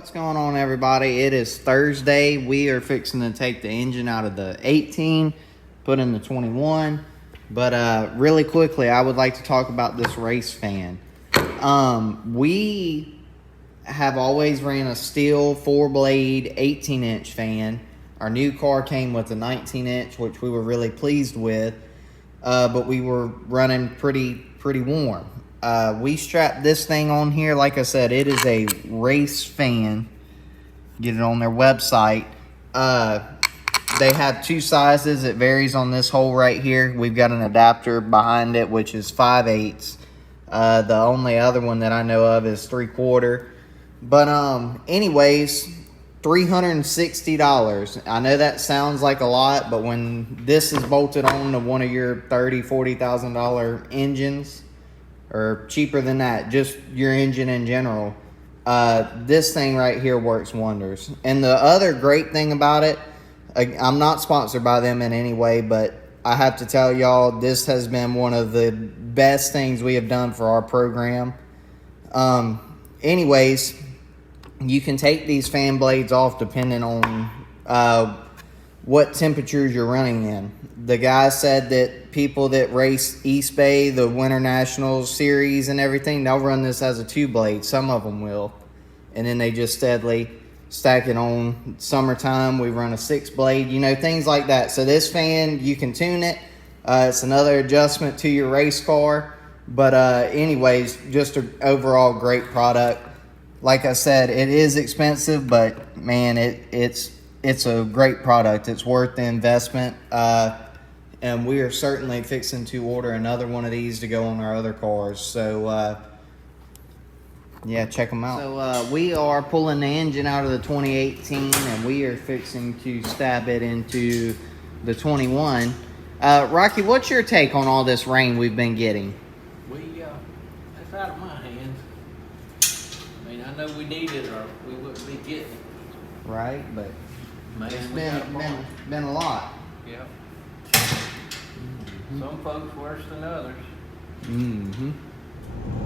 What's going on, everybody? It is Thursday. We are fixing to take the engine out of the 18, put in the 21. But really quickly, I would like to talk about this race fan. We have always ran a steel 4-blade 18-inch fan. Our new car came with a 19-inch, which we were really pleased with, but we were running pretty warm. We strapped this thing on here. Like I said, it is a race fan. Get it on their website. They have two sizes. It varies on this hole right here. We've got an adapter behind it, which is 5/8. The only other one that I know of is 3/4. But anyways, $360. I know that sounds like a lot, but when this is bolted on to one of your $30,000-$40,000 engines, or cheaper than that, just your engine in general, this thing right here works wonders. And the other great thing about it, I'm not sponsored by them in any way, but I have to tell y'all, this has been one of the best things we have done for our program. Anyways, you can take these fan blades off depending on what temperatures you're running in. The guy said that people that race East Bay, the Winter Nationals series and everything, they'll run this as a 2-blade. Some of them will. And then they just steadily stack it on. Summertime, we run a 6-blade, things like that. So this fan, you can tune it. It's another adjustment to your race car. But anyways, just an overall great product. Like I said, it is expensive, but man, it's a great product. It's worth the investment. And we are certainly fixing to order another one of these to go on our other cars. So, yeah, check them out. So, we are pulling the engine out of the 2018, and we are fixing to stab it into the 21. Rocky, what's your take on all this rain we've been getting? It's out of my hands. I mean, I know we need it or we wouldn't be getting it. Right, but Man, it's we got a been a lot. Yep. Some folks worse than others.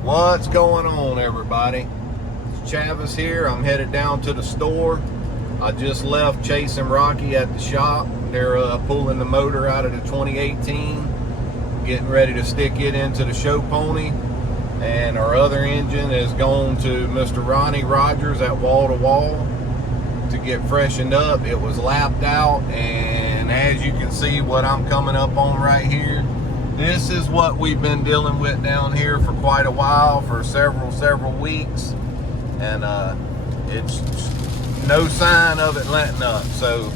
What's going on, everybody? It's Chavus here. I'm headed down to the store. I just left Chase and Rocky at the shop. They're pulling the motor out of the 2018, getting ready to stick it into the show pony. And our other engine is going to Mr. Ronnie Rogers at Wall to Wall to get freshened up. It was lapped out, and as you can see what I'm coming up on right here, this is what we've been dealing with down here for quite a while, for several weeks, and it's no sign of it letting up. So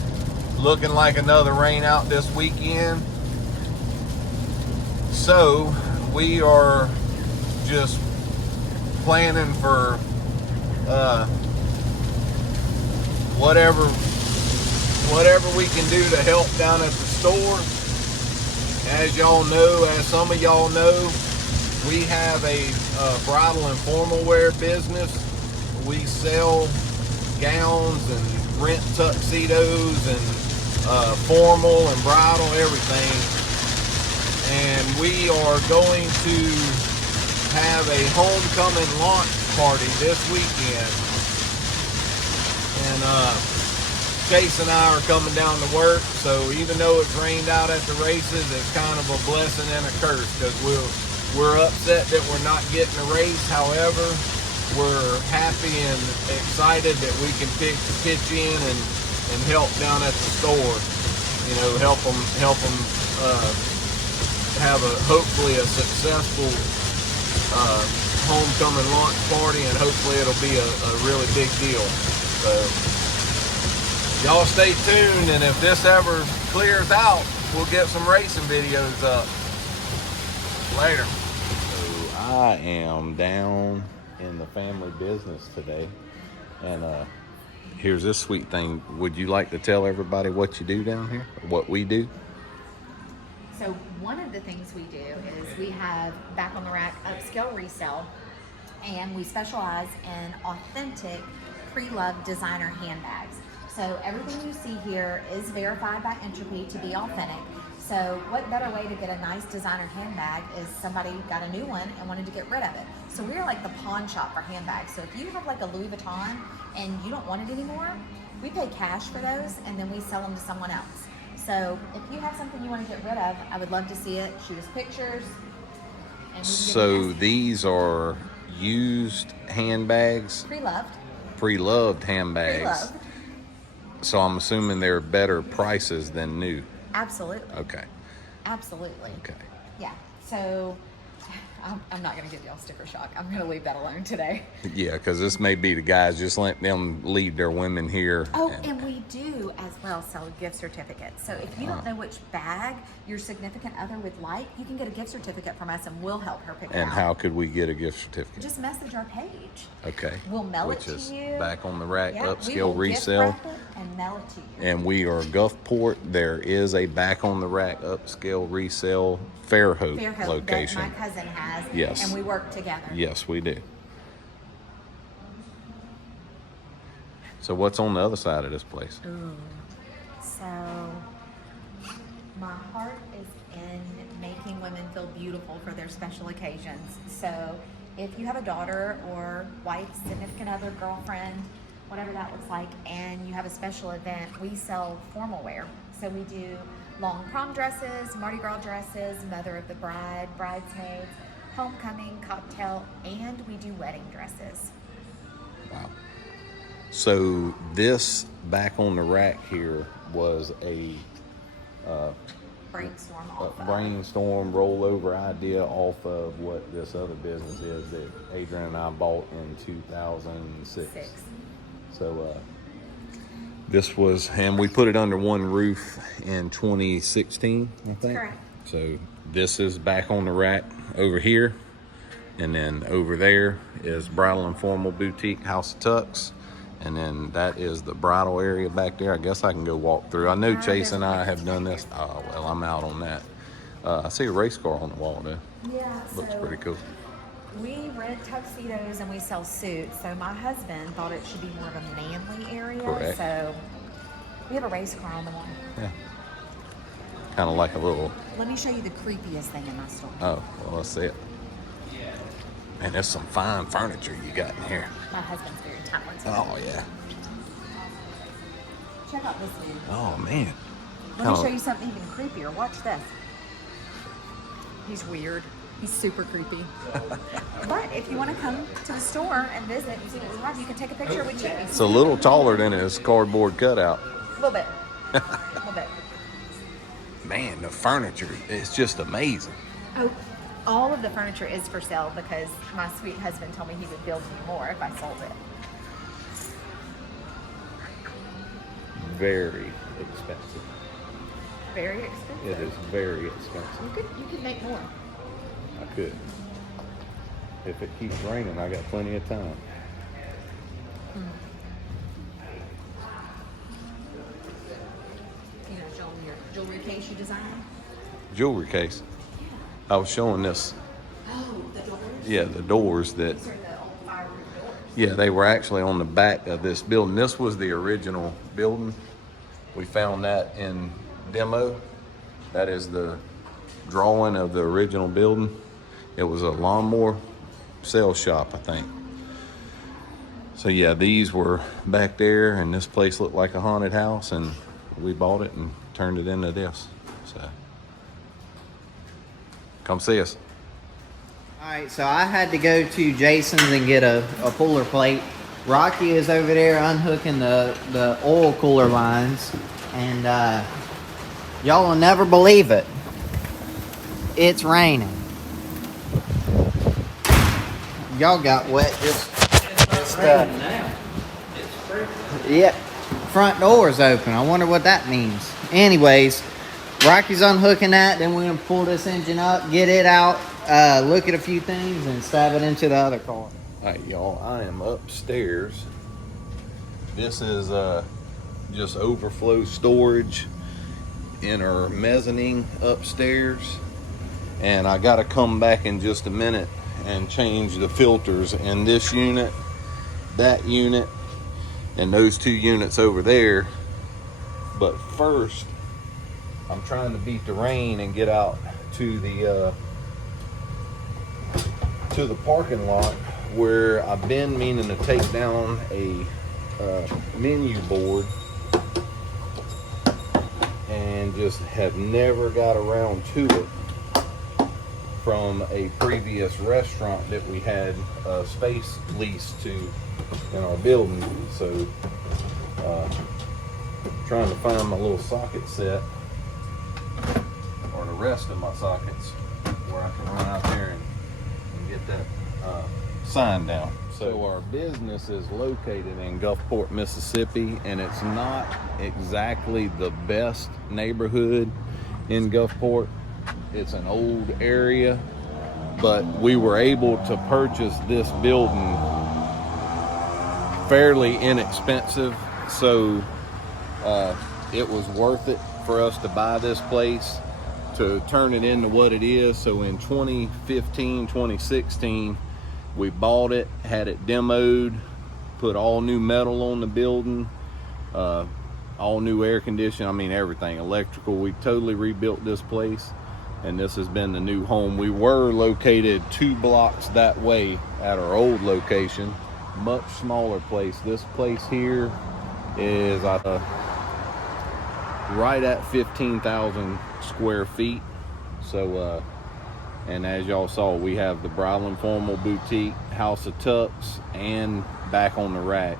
looking like another rain out this weekend. So we are just planning for whatever we can do to help down at the store. As y'all know, as some of y'all know, we have a bridal and formal wear business. We sell gowns and rent tuxedos and formal and bridal, everything. And we are going to have a homecoming launch party this weekend. And Chase and I are coming down to work, so even though it's rained out at the races, it's kind of a blessing and a curse, because we're upset that we're not getting a race. However, we're happy and excited that we can pitch in and help down at the store. Help them have hopefully a successful homecoming launch party, and hopefully it'll be a really big deal. So y'all stay tuned, and if this ever clears out, we'll get some racing videos up later. So I am down in the family business today, and here's this sweet thing. Would you like to tell everybody what you do down here, or what we do? So one of the things we do is we have back on the rack upscale resale, and we specialize in authentic pre-loved designer handbags. So everything you see here is verified by Entropy to be authentic. So what better way to get a nice designer handbag is somebody got a new one and wanted to get rid of it. So we're like the pawn shop for handbags. So if you have like a Louis Vuitton and you don't want it anymore, we pay cash for those and then we sell them to someone else. So if you have something you want to get rid of, I would love to see it. Shoot us pictures. And we can get So it these are used handbags, pre-loved. pre-loved handbags. Pre-loved. So I'm assuming they're better prices than new. Absolutely. Okay. Absolutely. Okay. Yeah. So I'm not going to give y'all sticker shock. I'm going to leave that alone today. Yeah, because this may be the guys just let them leave their women here. Oh, and we do as well sell gift certificates. So if you don't know which bag your significant other would like, you can get a gift certificate from us and we'll help her pick it out. And how could we get a gift certificate? Just message our page. Okay. We'll mail Which it is to you. Back on the Rack Yeah, we upscale will gift resale. wrap it and mail it to you. And we are Gulfport. There is a Back on the Rack upscale resale Fairhope Fairhope location. that my cousin has. Yes. And we work together. Yes, we do. So what's on the other side of this place? Ooh. So my heart is in making women feel beautiful for their special occasions. So if you have a daughter or wife, significant other, girlfriend, whatever that looks like, and you have a special event, we sell formal wear. So we do long prom dresses, Mardi Gras dresses, mother of the bride, bridesmaids, homecoming, cocktail, and we do wedding dresses. Wow. So this Back on the Rack here was a Brainstorm off of. brainstorm rollover idea off of what this other business is that Adrian and I bought in 2006. Six. So this was, and we put it under one roof in 2016, I think. Correct. So this is Back on the Rack over here, and then over there is Bridal and Formal Boutique House of Tux, and then that is the bridal area back there. I guess I can go walk through. I know Chase and I have done this. Oh well, I'm out on that. I see a race car on the wall there. Yeah. Looks so pretty cool. we rent tuxedos and we sell suits. So my husband thought it should be more of a manly area. Correct. So we have a race car on the wall. Yeah. Kind of like a little. Let me show you the creepiest thing in my store. Oh well, let's see it. Man, there's some fine furniture you got in here. My husband's very talented. Oh yeah. Check out this dude. Oh man. Let me show you something even creepier. Watch this. He's weird. He's super creepy. But if you want to come to the store and visit and see what we have, you can take a picture with Jimmy. It's a little taller than his cardboard cutout. A little bit. A little bit. Man, the furniture is just amazing. Oh, all of the furniture is for sale because my sweet husband told me he would build me more if I sold it. Very expensive. Very expensive. It is very expensive. You could make more. I could. If it keeps raining, I got plenty of time. You know, show them your jewelry case you designed. Jewelry case. I was showing this. Oh, the doors. Yeah, the doors that. These are the old fireproof doors. Yeah, they were actually on the back of this building. This was the original building. We found that in demo. That is the drawing of the original building. It was a lawnmower sales shop, I think. So yeah, these were back there, and this place looked like a haunted house, and we bought it and turned it into this. So come see us. All right, so I had to go to Jason's and get a puller plate. Rocky is over there unhooking the oil cooler lines, and y'all will never believe it. It's raining. Y'all got wet just Raining now. It's freezing. yeah. Front door's open. I wonder what that means. Anyways, Rocky's unhooking that. Then we're gonna pull this engine up, get it out, look at a few things, and stab it into the other car. All right, y'all, I am upstairs. This is just overflow storage in our mezzanine upstairs. And I gotta come back in just a minute and change the filters in this unit, that unit, and those 2 units over there. But first, I'm trying to beat the rain and get out to the parking lot, where I've been meaning to take down a menu board and just have never got around to it from a previous restaurant that we had space leased to in our building. So trying to find my little socket set, or the rest of my sockets, where I can run out there and get that sign down. So our business is located in Gulfport, Mississippi, and it's not exactly the best neighborhood in Gulfport. It's an old area, but we were able to purchase this building fairly inexpensive, so it was worth it for us to buy this place, to turn it into what it is. So in 2015, 2016, we bought it, had it demoed, put all new metal on the building, all new air conditioning, I mean everything, electrical. We totally rebuilt this place, and this has been the new home. We were located 2 blocks that way at our old location, much smaller place. This place here is right at 15,000 square feet. So and as y'all saw, we have the Bridal and Formal Boutique, House of Tux, and Back on the Rack.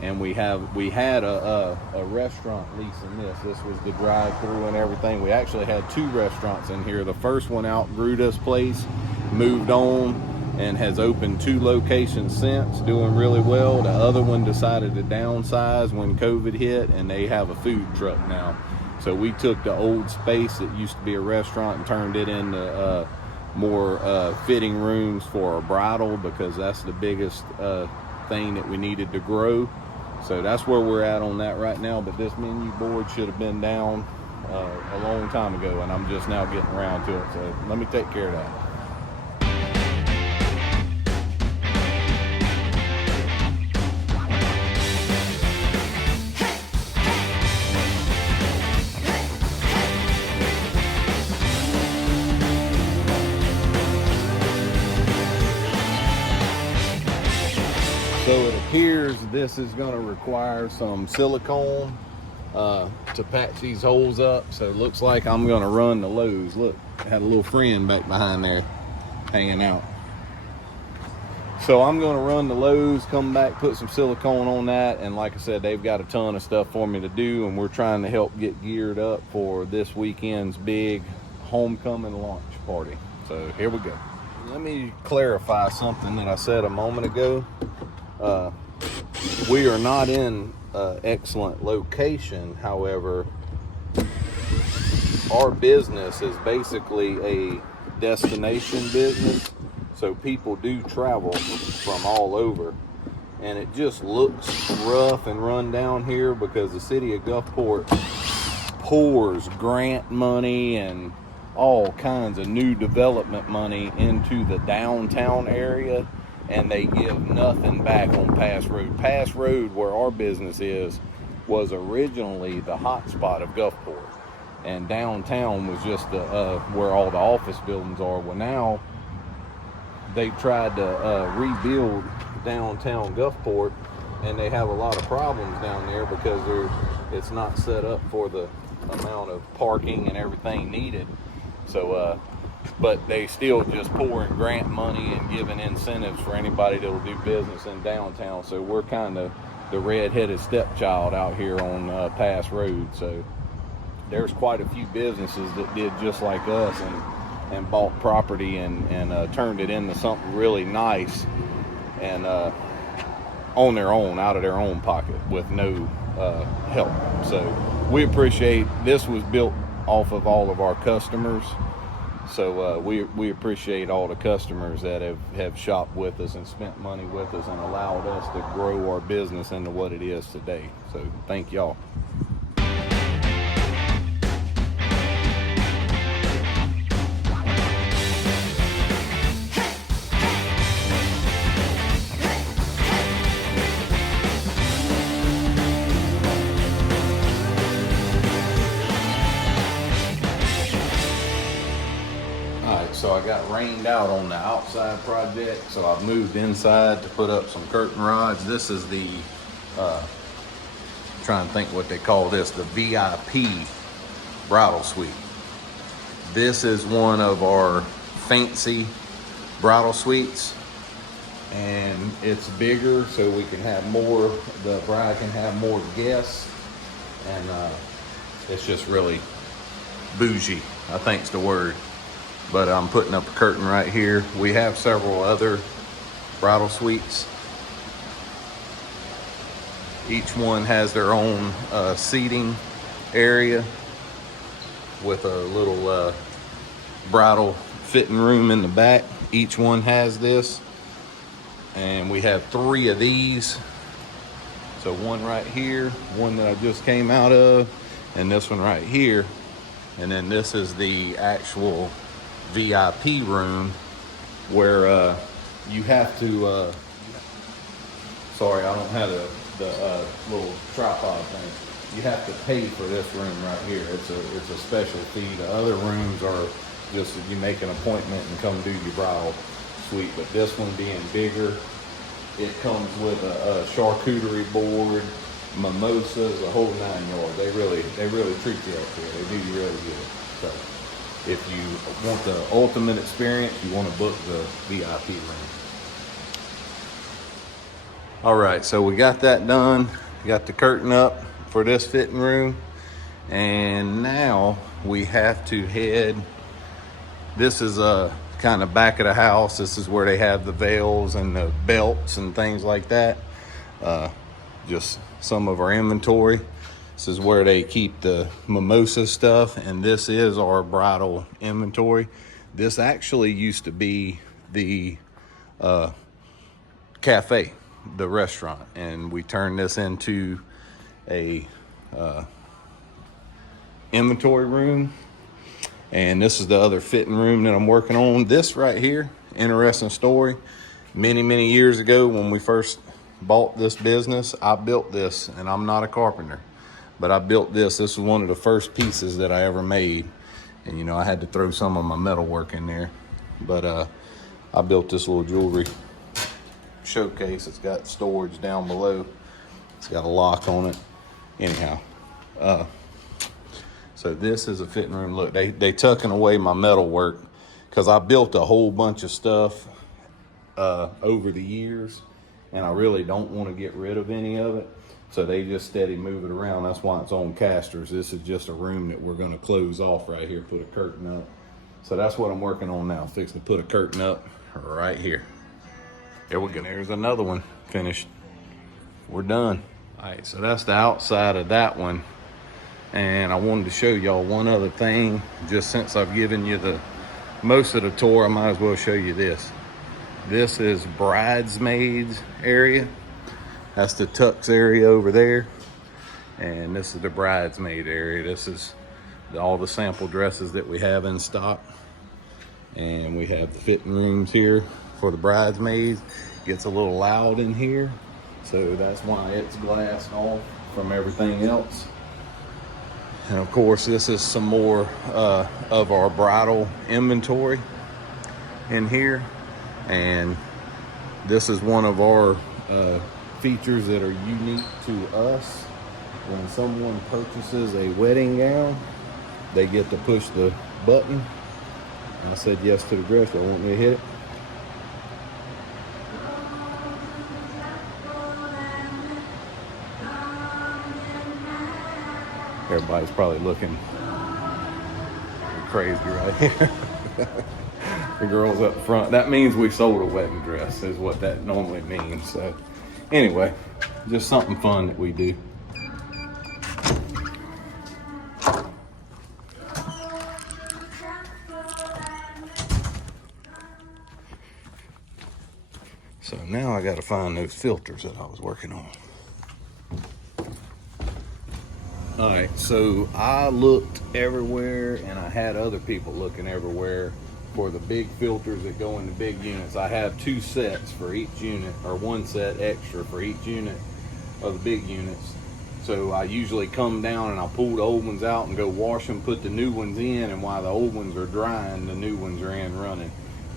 And we had a restaurant leasing this. This was the drive-through and everything. We actually had 2 restaurants in here. The first one outgrew this place, moved on, and has opened 2 locations since, doing really well. The other one decided to downsize when COVID hit, and they have a food truck now. So we took the old space that used to be a restaurant and turned it into more fitting rooms for a bridal, because that's the biggest thing that we needed to grow. So that's where we're at on that right now. But this menu board should have been down a long time ago, and I'm just now getting around to it. So let me take care of that. So it appears this is going to require some silicone to patch these holes up. So it looks like I'm going to run the Lowe's. Look, I had a little friend back behind there hanging out. So I'm going to run the Lowe's, come back, put some silicone on that. And like I said, they've got a ton of stuff for me to do, and we're trying to help get geared up for this weekend's big homecoming launch party. So here we go. Let me clarify something that I said a moment ago. We are not in an excellent location. However, our business is basically a destination business, so people do travel from all over, and it just looks rough and run down here because the city of Gulfport pours grant money and all kinds of new development money into the downtown area, and they give nothing back on Pass Road. Pass Road, where our business is, was originally the hot spot of Gulfport, and downtown was just where all the office buildings are. Well, now they've tried to rebuild downtown Gulfport, and they have a lot of problems down there because it's not set up for the amount of parking and everything needed. So but they still just pouring grant money and giving incentives for anybody that will do business in downtown. So we're kind of the red-headed stepchild out here on Pass Road. So there's quite a few businesses that did just like us and bought property and turned it into something really nice, and on their own, out of their own pocket, with no help. So we appreciate this. Was built off of all of our customers. So we appreciate all the customers that have shopped with us and spent money with us and allowed us to grow our business into what it is today. So thank y'all. right, so I got rained out on the outside project, so I've moved inside to put up some curtain rods. This is the, trying to think what they call this, the VIP bridal suite. This is one of our fancy bridal suites, and it's bigger so we can have more, the bride can have more guests, and it's just really bougie, I think's the word. But I'm putting up a curtain right here. We have several other bridal suites. Each one has their own seating area with a little bridal fitting room in the back. Each one has this, and we have 3 of these. So one right here, one that I just came out of, and this one right here. And then this is the actual VIP room where you have to, sorry, I don't have the little tripod thing. You have to pay for this room right here. It's a special fee. The other rooms are just, you make an appointment and come do your bridal suite. But this one being bigger, it comes with a charcuterie board, mimosas, a whole 9 yards. They really treat you up here. They do you really good. So if you want the ultimate experience, you want to book the VIP room. All right, so we got that done. Got the curtain up for this fitting room, and now we have to head. This is a kind of back of the house. This is where they have the veils and the belts and things like that. Just some of our inventory. This is where they keep the mimosa stuff, and this is our bridal inventory. This actually used to be the cafe, the restaurant, and we turned this into a inventory room. And this is the other fitting room that I'm working on. This right here, interesting story. Many years ago when we first bought this business, I built this, and I'm not a carpenter, but I built this. This was one of the first pieces that I ever made. And you know, I had to throw some of my metal work in there. But I built this little jewelry showcase. It's got storage down below. It's got a lock on it. Anyhow, so this is a fitting room. Look, they tucking away my metal work because I built a whole bunch of stuff over the years, and I really don't want to get rid of any of it. So they just steady move it around. That's why it's on casters. This is just a room that we're going to close off right here, put a curtain up. So that's what I'm working on now, fixing to put a curtain up right here. There we go. There's another one finished. We're done. All right, so that's the outside of that one. And I wanted to show y'all one other thing. Just since I've given you the most of the tour, I might as well show you this. This is bridesmaids area. That's the tux area over there. And this is the bridesmaid area. This is all the sample dresses that we have in stock. And we have the fitting rooms here for the bridesmaids. Gets a little loud in here, so that's why it's glassed off from everything else. And of course, this is some more of our bridal inventory in here. And this is one of our features that are unique to us. When someone purchases a wedding gown, they get to push the button. I said yes to the dress. Y'all want me to hit it? Everybody's probably looking crazy right here. The girls up front. That means we sold a wedding dress, is what that normally means. So anyway, just something fun that we do. So now I got to find those filters that I was working on. All right, so I looked everywhere, and I had other people looking everywhere for the big filters that go in the big units. I have 2 sets for each unit, or 1 set extra for each unit of the big units. So I usually come down and I'll pull the old ones out and go wash them, put the new ones in, and while the old ones are drying, the new ones are in running.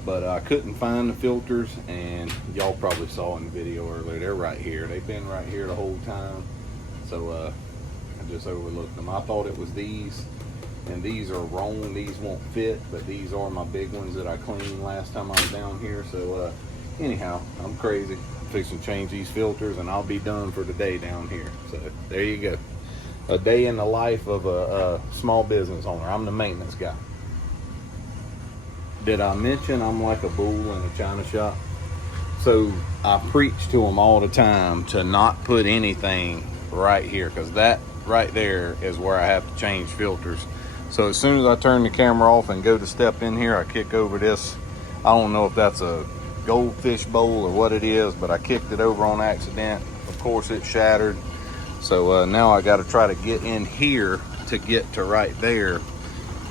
But I couldn't find the filters, and y'all probably saw in the video earlier, they're right here. They've been right here the whole time. So I just overlooked them. I thought it was these, and these are wrong. These won't fit, but these are my big ones that I cleaned last time I was down here. So anyhow, I'm crazy. I'm fixing to change these filters, and I'll be done for the day down here. So there you go. A day in the life of a small business owner. I'm the maintenance guy. Did I mention I'm like a bull in a china shop? So I preach to them all the time to not put anything right here, because that right there is where I have to change filters. So as soon as I turn the camera off and go to step in here, I kick over this. I don't know if that's a goldfish bowl or what it is, but I kicked it over on accident. Of course it shattered. So now I got to try to get in here to get to right there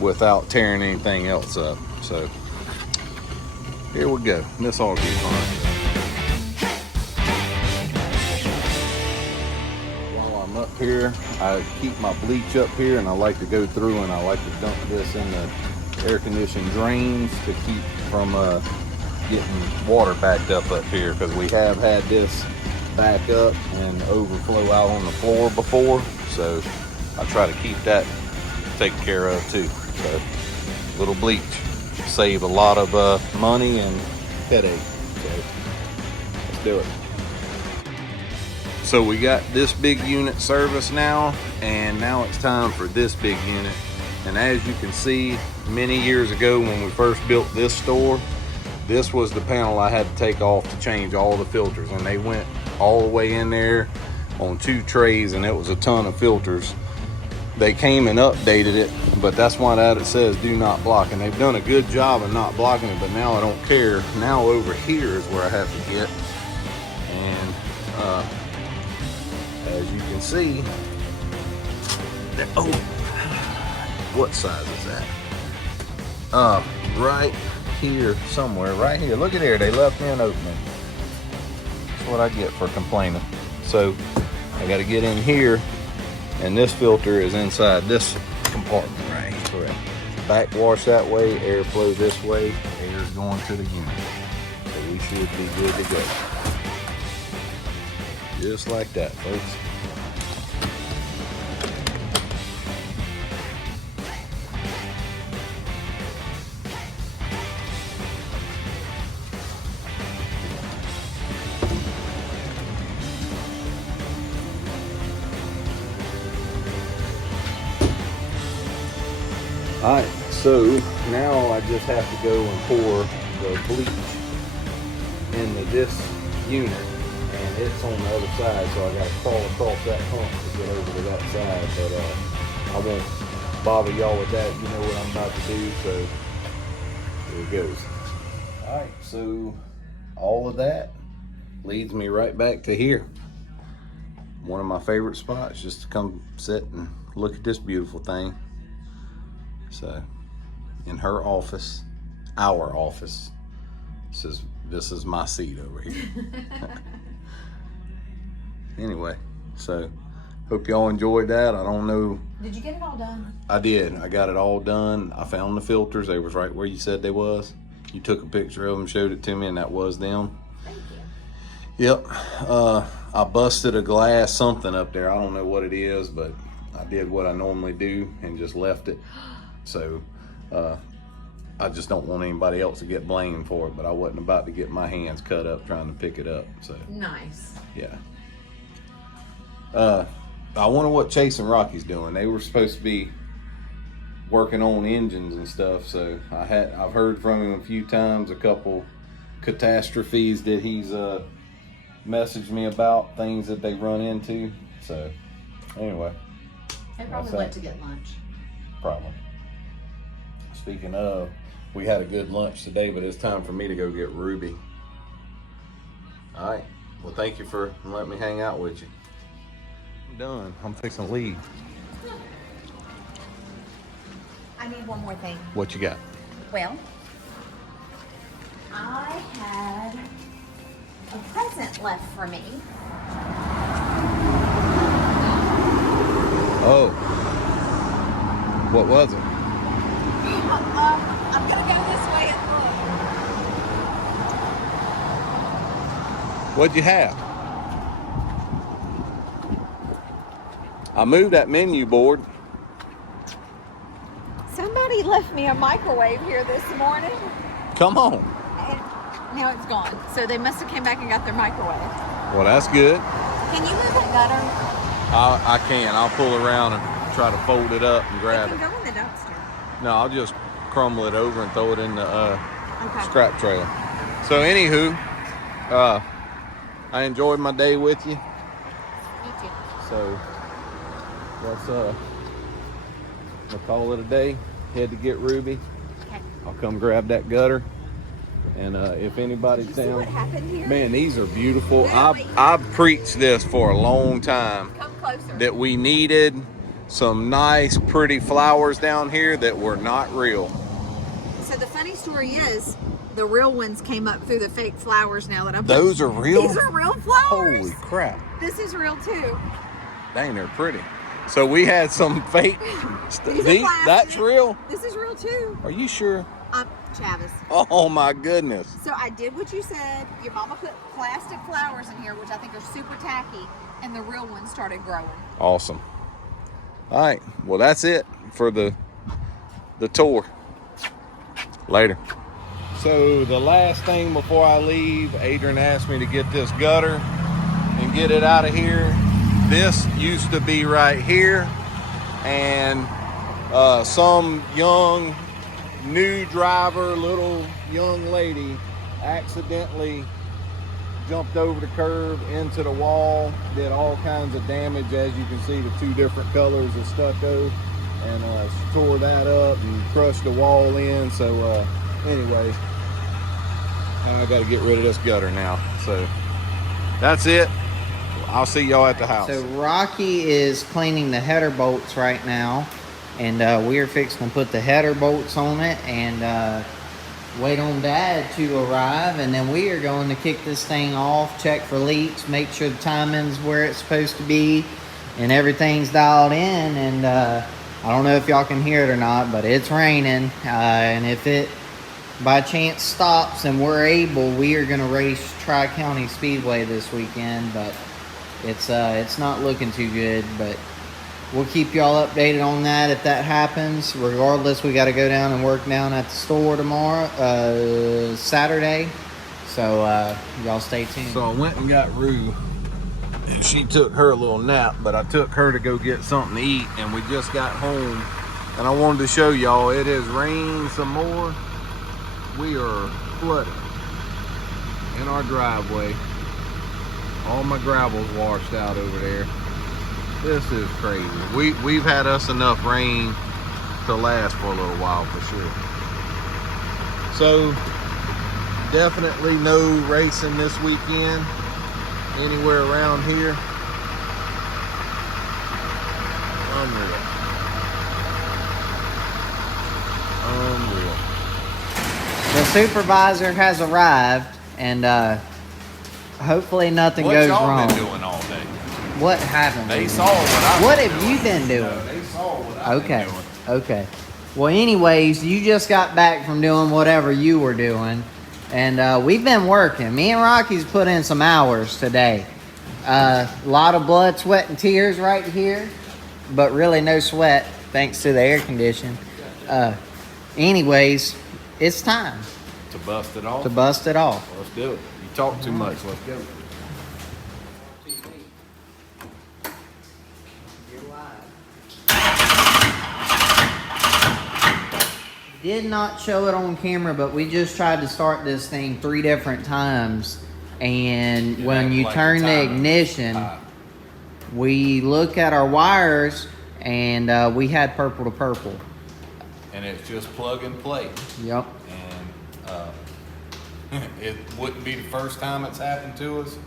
without tearing anything else up. So here we go. This ought to be fun. While I'm up here, I keep my bleach up here, and I like to go through and I like to dump this in the air conditioned drains to keep from getting water backed up here, because we have had this back up and overflow out on the floor before. So I try to keep that taken care of too. So little bleach. Save a lot of money and headache. So let's do it. So we got this big unit serviced now, and now it's time for this big unit. And as you can see, many years ago when we first built this store, this was the panel I had to take off to change all the filters, and they went all the way in there on 2 trays, and it was a ton of filters. They came and updated it, but that's why that it says do not block, and they've done a good job of not blocking it. But now I don't care. Now over here is where I have to get, and as you can see, oh, what size is that? Right here somewhere, right here. Look at there, they left me an opening. That's what I get for complaining. So I got to get in here. And this filter is inside this compartment right here. Correct. Backwash that way, airflow this way, air's going to the unit. So we should be good to go. Just like that, folks. Alright, so now I just have to go and pour the bleach into this unit, and it's on the other side, so I got to crawl across that hump to get over to that side. But I won't bother y'all with that. You know what I'm about to do, so here it goes. Alright, so all of that leads me right back to here. One of my favorite spots, just to come sit and look at this beautiful thing. So, in her office, our office, this is my seat over here. Anyway, so hope y'all enjoyed that. I don't know. Did you get it all done? I did. I got it all done. I found the filters. They was right where you said they was. You took a picture of them, showed it to me, and that was them. Thank you. Yep. I busted a glass something up there. I don't know what it is, but I did what I normally do and just left it. So I just don't want anybody else to get blamed for it, but I wasn't about to get my hands cut up trying to pick it up. So Nice. yeah. I wonder what Chase and Rocky's doing. They were supposed to be working on engines and stuff, so I've heard from him a few times, a couple catastrophes that he's messaged me about, things that they run into. So anyway, They probably went to get lunch. Probably. Speaking of, we had a good lunch today, but it's time for me to go get Ruby. All right. Well, thank you for letting me hang out with you. I'm done. I'm fixing to leave. I need one more thing. What you got? Well, I had a present left for me. Oh. What was it? I'm gonna go this way and look. What'd you have? I moved that menu board. Somebody left me a microwave here this morning, Come on. and now it's gone. So they must have came back and got their microwave. Well, that's good. Can you move that gutter? I can. I'll pull around and try to fold it up and grab It it. can go in the dumpster. No, I'll just crumble it over and throw it in the Okay. scrap trailer. So, anywho, I enjoyed my day with you. Me too. So, we'll call it a day. Head to get Ruby. Okay. I'll come grab that gutter. And if anybody's Did you see down, what happened here? man, these are beautiful. Really? I've preached this for a long time. Come closer. That we needed some nice, pretty flowers down here that were not real. So the funny story is, the real ones came up through the fake flowers now that I'm Those are real? These are real flowers. Holy crap. This is real too. Dang, they're pretty. So we had some fake. These are plastic. That's real? This is real too. Are you sure? Chavus. Oh my goodness. So I did what you said. Your mama put plastic flowers in here, which I think are super tacky, and the real ones started growing. Awesome. All right. Well, that's it for the tour. Later. So the last thing before I leave, Adrian asked me to get this gutter and get it out of here. This used to be right here, and some young new driver, little young lady, accidentally jumped over the curb into the wall, did all kinds of damage. As you can see, the two different colors of stucco, and she tore that up and crushed the wall in. So anyways, I got to get rid of this gutter now. So that's it. I'll see y'all at the house. So Rocky is cleaning the header bolts right now, and we are fixing to put the header bolts on it and wait on Dad to arrive, and then we are going to kick this thing off, check for leaks, make sure the timing's where it's supposed to be, and everything's dialed in. And I don't know if y'all can hear it or not, but it's raining, and if it by chance stops and we're able, we are going to race Tri-County Speedway this weekend, but it's not looking too good. But we'll keep y'all updated on that if that happens. Regardless, we got to go down and work down at the store tomorrow, Saturday. So y'all stay tuned. So I went and got Rue, and she took her little nap, but I took her to go get something to eat, and we just got home. And I wanted to show y'all, it has rained some more. We are flooded in our driveway. All my gravel's washed out over there. This is crazy. We've had us enough rain to last for a little while for sure. So definitely no racing this weekend anywhere around here. Unreal. The supervisor has arrived, and hopefully nothing goes wrong. What y'all been doing all day? What happened? They saw what What I've have been you doing. been doing? No, they saw what I've Okay. been doing. Okay. Well, anyways, you just got back from doing whatever you were doing, and we've been working. Me and Rocky's put in some hours today. A lot of blood, sweat, and tears right here, but really no sweat thanks to the air condition. Anyways, it's time To bust it off? to bust it off. Let's do it. You talk too much. Let's go. Did not show it on camera, but we just tried to start this thing 3 different times, and when you turn the ignition, we look at our wires, and we had purple to purple. And it's just plug and play. Yep. And it wouldn't be the first time it's happened to us,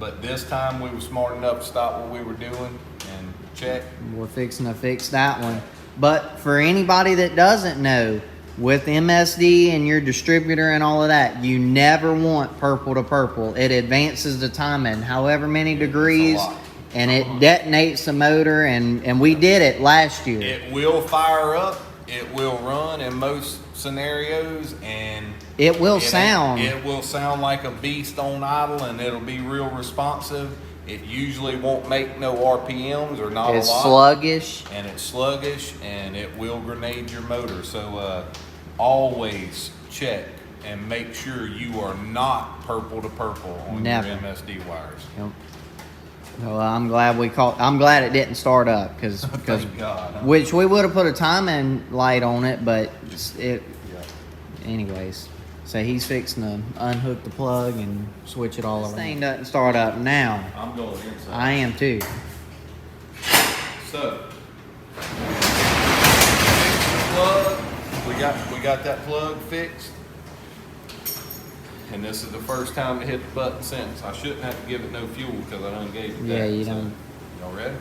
but this time we were smart enough to stop what we were doing and check. We're fixing to fix that one. But for anybody that doesn't know, with MSD and your distributor and all of that, you never want purple to purple. It advances the timing however many degrees, lot. and it detonates the motor, and we did it last year. It will fire up. It will run in most scenarios, and It will sound. It will sound like a beast on idle, and it'll be real responsive. It usually won't make no RPMs or not It's a lot. sluggish. And it's sluggish, and it will grenade your motor. So always check and make sure you are not purple to purple on Never. your MSD wires. Yep. Well, I'm glad I'm glad it didn't start up because Thank God. Huh? which we would have put a timing light on it, but it. Yeah. Anyways, so he's fixing to unhook the plug and switch it all around. This thing doesn't start up now. I'm going inside. I am too. So, plug. We got that plug fixed. And this is the first time to hit the button since. I shouldn't have to give it no fuel because I done gave it Yeah, that. you So, don't. y'all ready?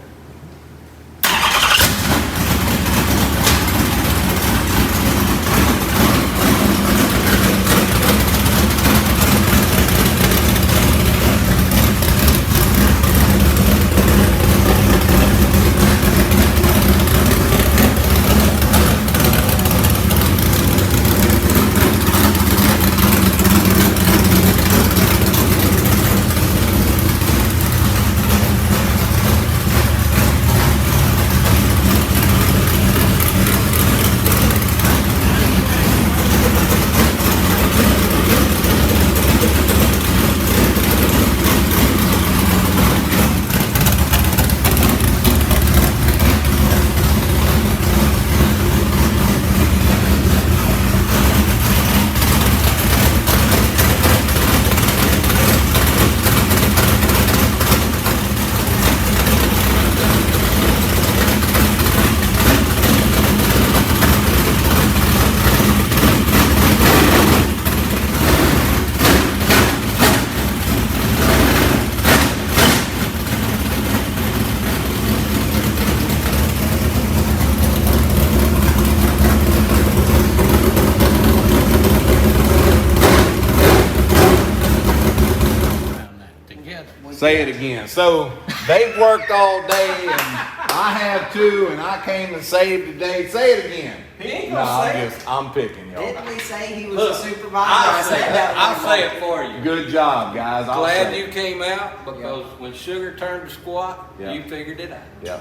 Say it again. So they've worked all day, and I have too, and I came and saved today. Say it again. He ain't No, gonna say it. I'm picking y'all. Didn't we say he was Look, a supervisor? I'll say it for you. Good job, guys. I'll Glad say you it. came out because when Sugar turned to squat, Yeah. you figured it out. Yeah,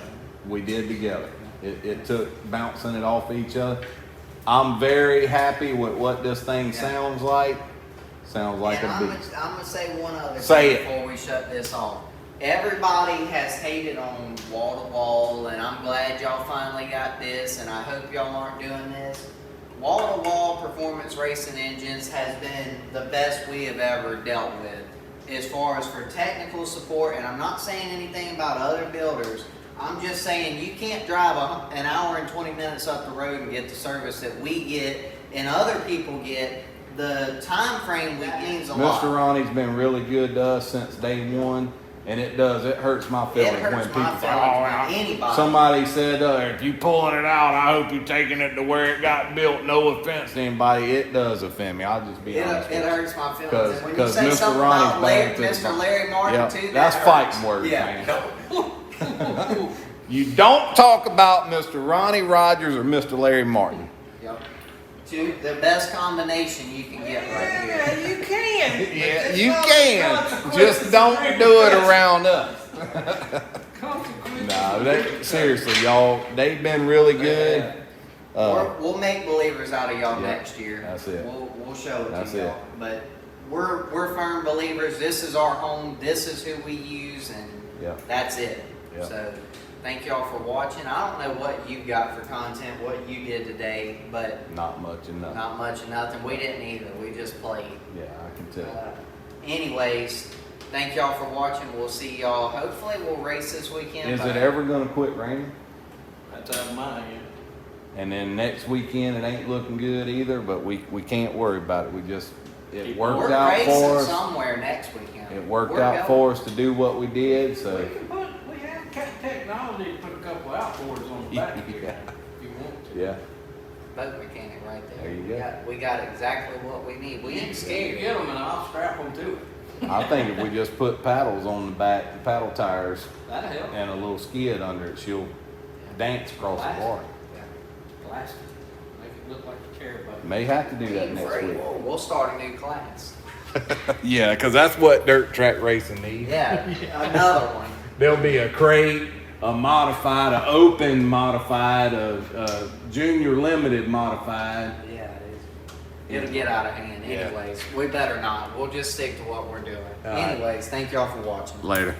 we did together. It took bouncing it off each other. I'm very happy with what this thing sounds like. Sounds like And a I'm beast. gonna say one other Say thing it. before we shut this off. Everybody has hated on wall to wall, and I'm glad y'all finally got this, and I hope y'all aren't doing this. Wall to wall performance racing engines has been the best we have ever dealt with as far as for technical support, and I'm not saying anything about other builders. I'm just saying you can't drive an hour and 20 minutes up the road and get the service that we get and other people get. The time frame means a lot. Mr. Ronnie's been really good to us since day one, and it hurts my feelings It hurts when people my say, feelings when anybody. somebody said, if you pulling it out, I hope you're taking it to where it got built. No offense to anybody, it does offend me. I'll just be honest It with you. hurts my feelings. And when you 'Cause say Mr. something Ronnie's about bad to the Mr. bone. Larry Martin Yep, too, that's that fighting hurts. words, Yeah. man. You don't talk about Mr. Ronnie Rogers or Mr. Larry Martin. Yep. The best combination you can get right here. Yeah, you can. Yeah, But you there's can. consequences Just don't and do it repercussions. around us. Consequences Nah, and seriously, y'all, they've been really good. We'll make believers out of y'all yeah, next year. that's it. We'll show it That's to y'all. it. But we're firm believers. This is our home. This is who we use, and Yeah. that's it. Yeah. So thank y'all for watching. I don't know what you got for content, what you did today, but Not much enough. not much of nothing. We didn't either. We just played. Yeah, I can tell. Anyways, thank y'all for watching. We'll see y'all. Hopefully, we'll race this weekend. Is but it ever gonna quit raining? That's out of my hand. And then next weekend it ain't looking good either, but we can't worry about it. It worked We're out racing for us. somewhere next weekend. It worked We're out going. for us to do what we did, so We have technology to put a couple outboards on the back here Yeah. if you want to. yeah. Boat mechanic right there. There you go. We got exactly what we need. We ain't You scared. get them and I'll strap them to it. I think if we just put paddles on the back, paddle tires, That'll help. and a little skid under it, she'll dance across the water. Plastic. Make it look like a chair boat. May have to do that next week. We'll start a new class. Yeah, because that's what dirt track racing needs. Yeah, another one. There'll be a crate, a modified, a open modified, a junior limited modified. Yeah, it is. It'll get out of hand Yeah. anyways. We better not. We'll just stick to what we're doing. All right. Anyways, thank y'all for watching. Later.